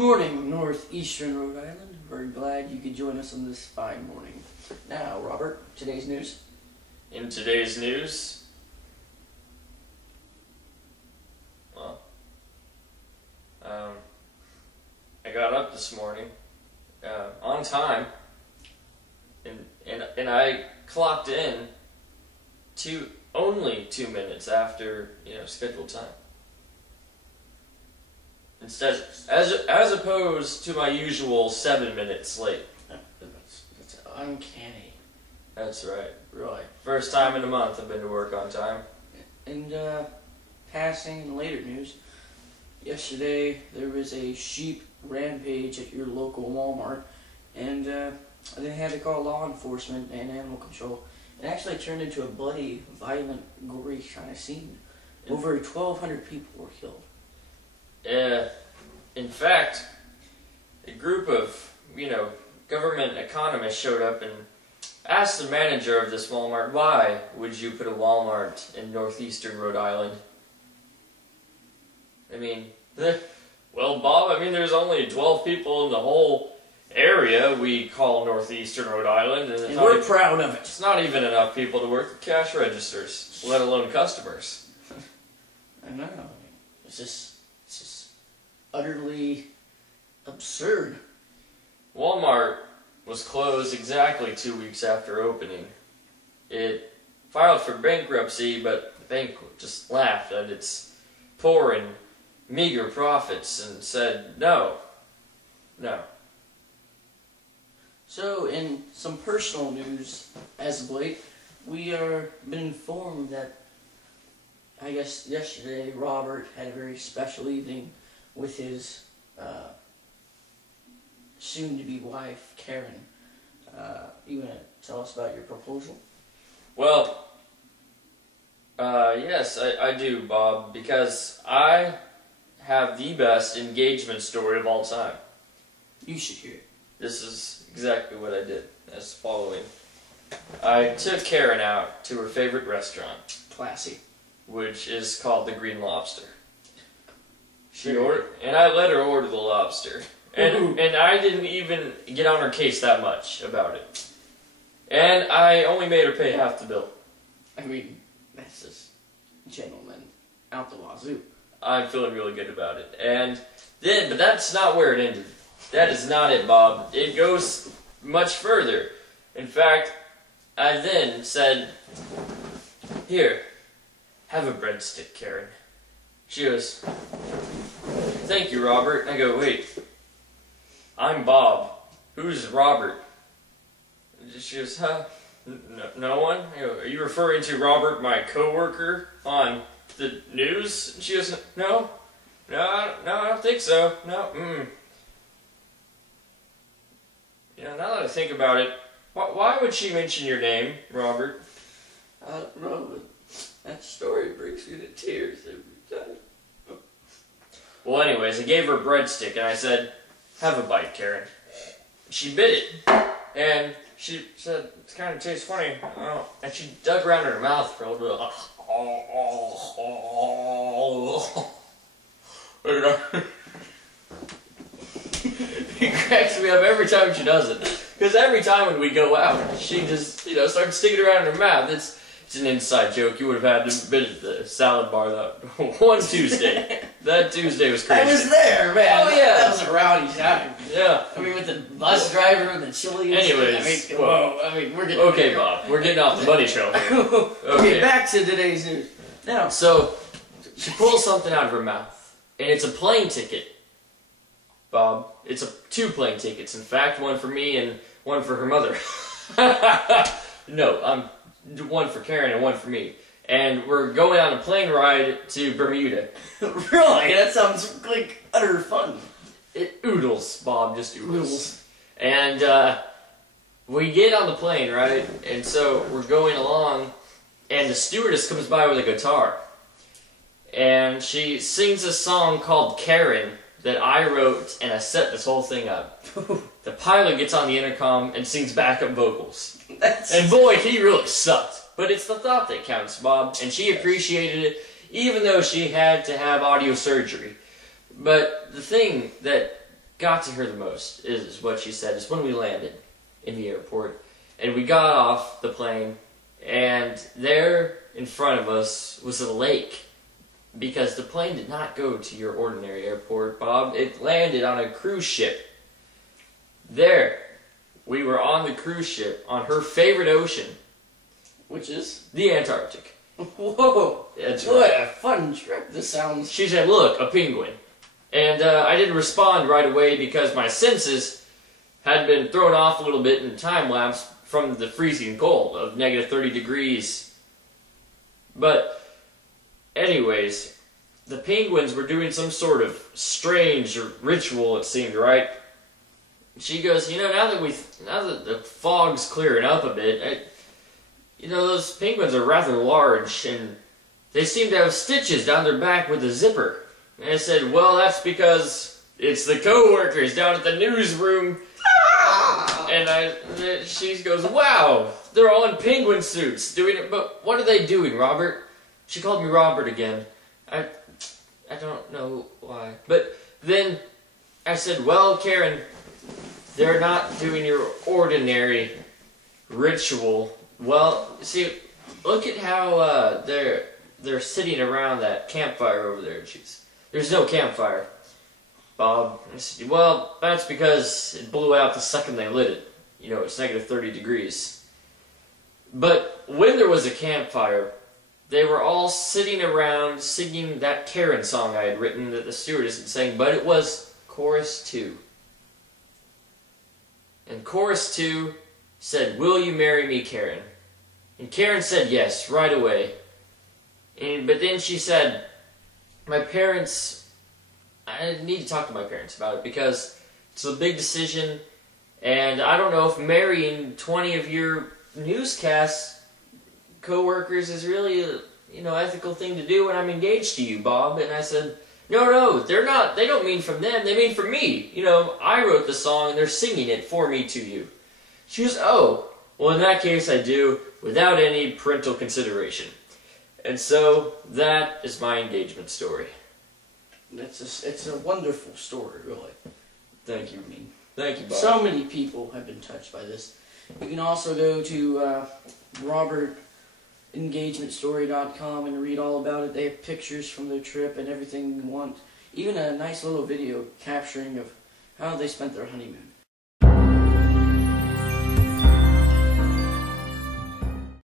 morning, northeastern Rhode Island. Very glad you could join us on this fine morning. Now, Robert, today's news. In today's news, well, I got up this morning on time, and I clocked in only 2 minutes after scheduled time. Instead, as opposed to my usual 7 minutes late. That's uncanny. That's right. Really. First time in a month I've been to work on time. And passing in later news, yesterday there was a sheep rampage at your local Walmart, and they had to call law enforcement and animal control. It actually turned into a bloody, violent, gory kind of scene. Over 1,200 people were killed. In fact, a group of, government economists showed up and asked the manager of this Walmart, why would you put a Walmart in northeastern Rhode Island? I mean, well, Bob, there's only 12 people in the whole area we call northeastern Rhode Island. And we're proud of it. It's not even enough people to work the cash registers, let alone customers. I know. It's just utterly absurd. Walmart was closed exactly 2 weeks after opening. It filed for bankruptcy, but the bank just laughed at its poor and meager profits and said, no. So, in some personal news, as of late, we are been informed that, I guess yesterday, Robert had a very special evening with his soon-to-be wife, Karen. You want to tell us about your proposal? Well, yes, I do, Bob, because I have the best engagement story of all time. You should hear it. This is exactly what I did, as following. I took Karen out to her favorite restaurant. Classy. Which is called the Green Lobster. And I let her order the lobster. And I didn't even get on her case that much about it. And I only made her pay half the bill. That's just gentleman out the wazoo. I'm feeling really good about it. But that's not where it ended. That is not it, Bob. It goes much further. In fact, I then said, here, have a breadstick, Karen. She goes, thank you, Robert. I go, wait, I'm Bob. Who's Robert? She goes, huh? No one? I go, are you referring to Robert, my coworker on the news? She goes, no, I don't think so. No, now that I think about it, why would she mention your name, Robert? I don't know, but that story brings me to tears every time. Well, anyways, I gave her a breadstick, and I said, have a bite, Karen. She bit it, and she said, it kind of tastes funny. And she dug around in her mouth for a little bit. It cracks me up every time she does it. Because every time when we go out, she just, starts sticking around in her mouth. It's an inside joke. You would have had to been at the salad bar that one Tuesday. That Tuesday was crazy. I was there, man. Oh, yeah. That was a rowdy time. Yeah. With the bus driver and the chili. Anyways. We're getting... Okay, Bob. We're getting off the bunny trail here. Okay, back to today's news. Now. So, she pulls something out of her mouth. And it's a plane ticket, Bob. It's two plane tickets. In fact, one for me and one for her mother. No, one for Karen and one for me. And we're going on a plane ride to Bermuda. Really? That sounds like utter fun. It oodles, Bob, just oodles. And we get on the plane, right? And so we're going along, and the stewardess comes by with a guitar. And she sings a song called Karen that I wrote, and I set this whole thing up. The pilot gets on the intercom and sings backup vocals. And boy, he really sucked. But it's the thought that counts, Bob. And she appreciated it, even though she had to have audio surgery. But the thing that got to her the most is what she said, is when we landed in the airport. And we got off the plane, and there in front of us was a lake. Because the plane did not go to your ordinary airport, Bob. It landed on a cruise ship. There, we were on the cruise ship, on her favorite ocean. Which is? The Antarctic. Whoa! That's What right. a fun trip this sounds. She said, look, a penguin. And I didn't respond right away because my senses had been thrown off a little bit in time-lapse from the freezing cold of negative 30 degrees. But, anyways, the penguins were doing some sort of strange ritual, it seemed, right? She goes, now that the fog's clearing up a bit, those penguins are rather large, and they seem to have stitches down their back with a zipper. And I said, well, that's because it's the co-workers down at the newsroom. And she goes, wow, they're all in penguin suits doing it. But what are they doing, Robert? She called me Robert again. I don't know why. But then I said, well, Karen, they're not doing your ordinary ritual. Well, see, look at how they're sitting around that campfire over there. There's no campfire, Bob. I said, well, that's because it blew out the second they lit it. It's negative 30 degrees. But when there was a campfire, they were all sitting around singing that Karen song I had written that the stewardess had sang, but it was chorus 2. And chorus 2 said, will you marry me, Karen? And Karen said yes, right away. But then she said, my parents, I need to talk to my parents about it because it's a big decision, and I don't know if marrying 20 of your newscast co-workers is really a ethical thing to do when I'm engaged to you, Bob. And I said, no, they're not. They don't mean from them. They mean from me. I wrote the song, and they're singing it for me to you. She goes, oh, well, in that case, I do, without any parental consideration. And so, that is my engagement story. It's a wonderful story, really. Thank you. Thank you, Bob. So many people have been touched by this. You can also go to RobertEngagementStory.com and read all about it. They have pictures from their trip and everything you want. Even a nice little video capturing of how they spent their honeymoon.